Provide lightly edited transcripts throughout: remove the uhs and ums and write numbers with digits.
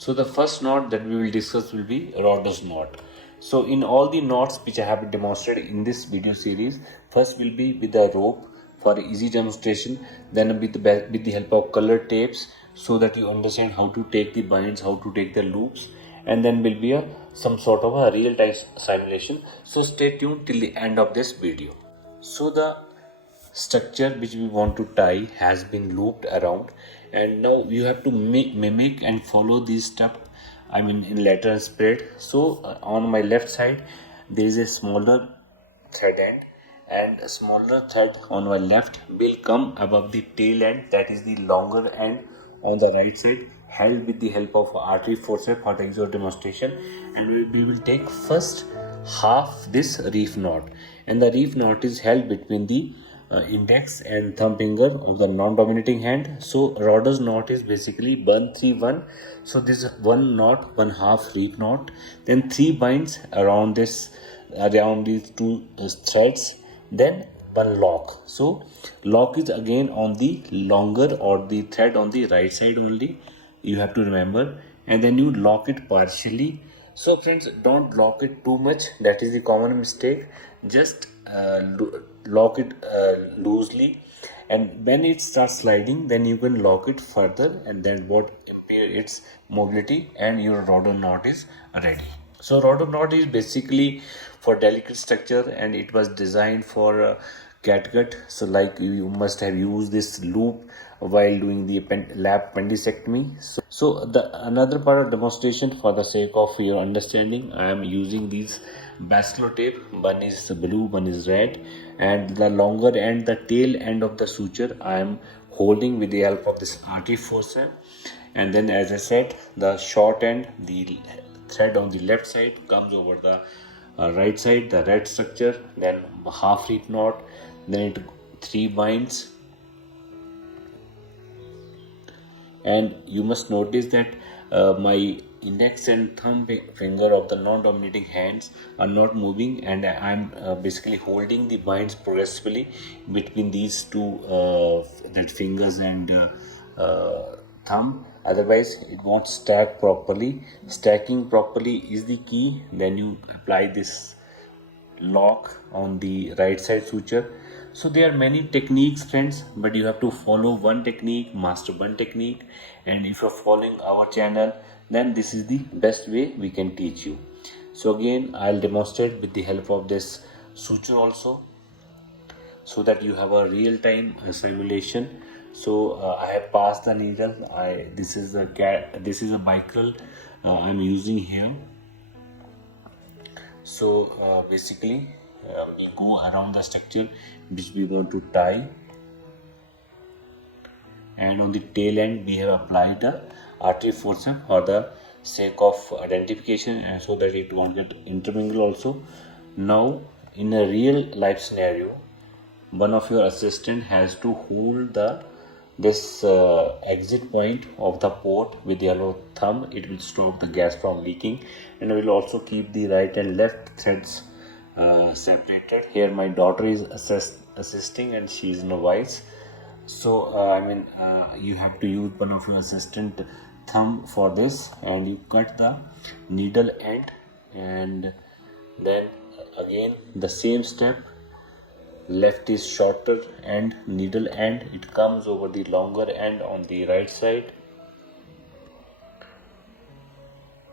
So the first knot that we will discuss will be Roeder's knot. So in all the knots which I have demonstrated in this video series, first will be with the rope for easy demonstration, then with the help of color tapes so that you understand how to take the binds, how to take the loops, and then will be some sort of a real-time simulation. So stay tuned till the end of this video. So the structure which we want to tie has been looped around, and now you have to mimic and follow these steps, I mean in letter and spread. So on my left side there is a smaller thread end, and a smaller thread on my left will come above the tail end, that is the longer end on the right side, held with the help of artery forceps for the exo demonstration. And we will take first half this reef knot, and the reef knot is held between the index and thumb finger of the non-dominating hand. So Roeder's knot is basically 1-3-1. So this is one knot, one half reef knot, then 3 binds around these two threads, then one lock. So lock is again on the longer or the thread on the right side only, you have to remember, and then you lock it partially. So friends, don't lock it too much, that is the common mistake. Just lock it loosely, and when it starts sliding then you can lock it further, and then what impair its mobility, and your Roeder knot is ready. So Roeder knot is basically for delicate structure, and it was designed for catgut. So like you must have used this loop while doing the lap appendectomy. So the another part of demonstration, for the sake of your understanding, I am using these bascular tape. One is blue, one is red, and the longer end, the tail end of the suture, I am holding with the help of this artery forceps. And then, as I said, the short end, the thread on the left side comes over the right side, the red structure, then half reef knot, then it 3 binds. And you must notice that my index and thumb finger of the non-dominating hands are not moving, and I'm basically holding the binds progressively between these two that fingers and thumb, otherwise it won't stack properly. Stacking properly is the key. Then you apply this lock on the right side suture. So there are many techniques friends, but you have to follow one technique, master one technique. And if you're following our channel, then this is the best way we can teach you. So again, I'll demonstrate with the help of this suture also, so that you have a real-time simulation. So I have passed the needle. This is a bicryl I'm using here. So basically we go around the structure which we want to tie, and on the tail end we have applied the artery forceps for the sake of identification, and so that it won't get intermingled also. Now in a real life scenario, one of your assistant has to hold this exit point of the port with the yellow thumb. It will stop the gas from leaking, and will also keep the right and left threads separated. Here my daughter is assisting, and she is novice. So you have to use one of your assistant thumb for this, and you cut the needle end, and then again the same step. Left is shorter end, needle end, it comes over the longer end on the right side,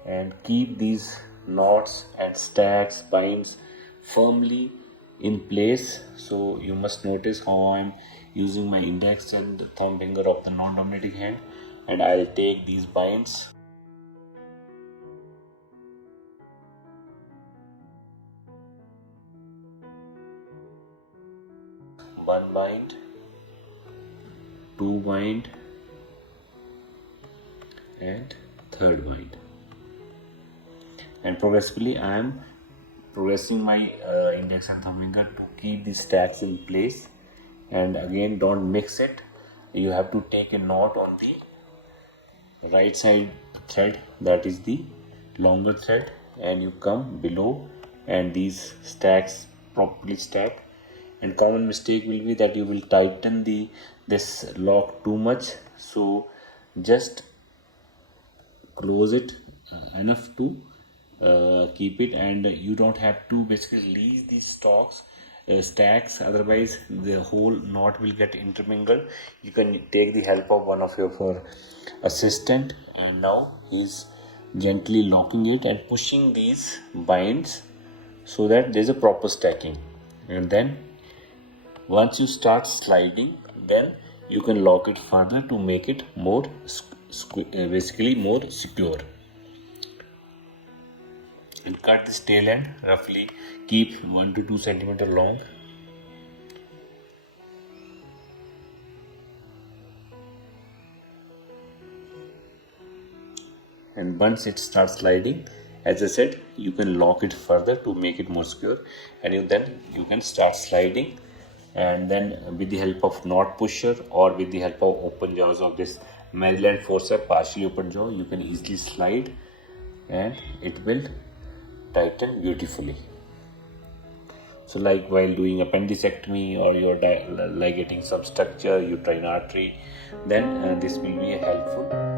and keep these knots and stacks, binds firmly in place. So you must notice how I am using my index and thumb finger of the non-dominating hand, and I'll take these binds. One bind, two bind, and third bind, and progressively I am progressing my index and thumb finger to keep the stacks in place. And again, don't mix it. You have to take a knot on the right side thread, that is the longer thread, and you come below, and these stacks properly stack. And common mistake will be that you will tighten this lock too much. So just close it enough to keep it, and you don't have to basically release these stacks, otherwise the whole knot will get intermingled. You can take the help of one of your assistant, and now he's gently locking it and pushing these binds so that there's a proper stacking. And then once you start sliding, then you can lock it further to make it more basically more secure. And cut this tail end roughly, keep 1 to 2 centimeter long. And once it starts sliding, as I said, you can lock it further to make it more secure, and then you can start sliding. And then with the help of knot pusher or with the help of open jaws of this Maryland forceps partially open jaw, you can easily slide and it will tighten beautifully. So like while doing appendicectomy or you're ligating substructure, you train artery, then this will be helpful.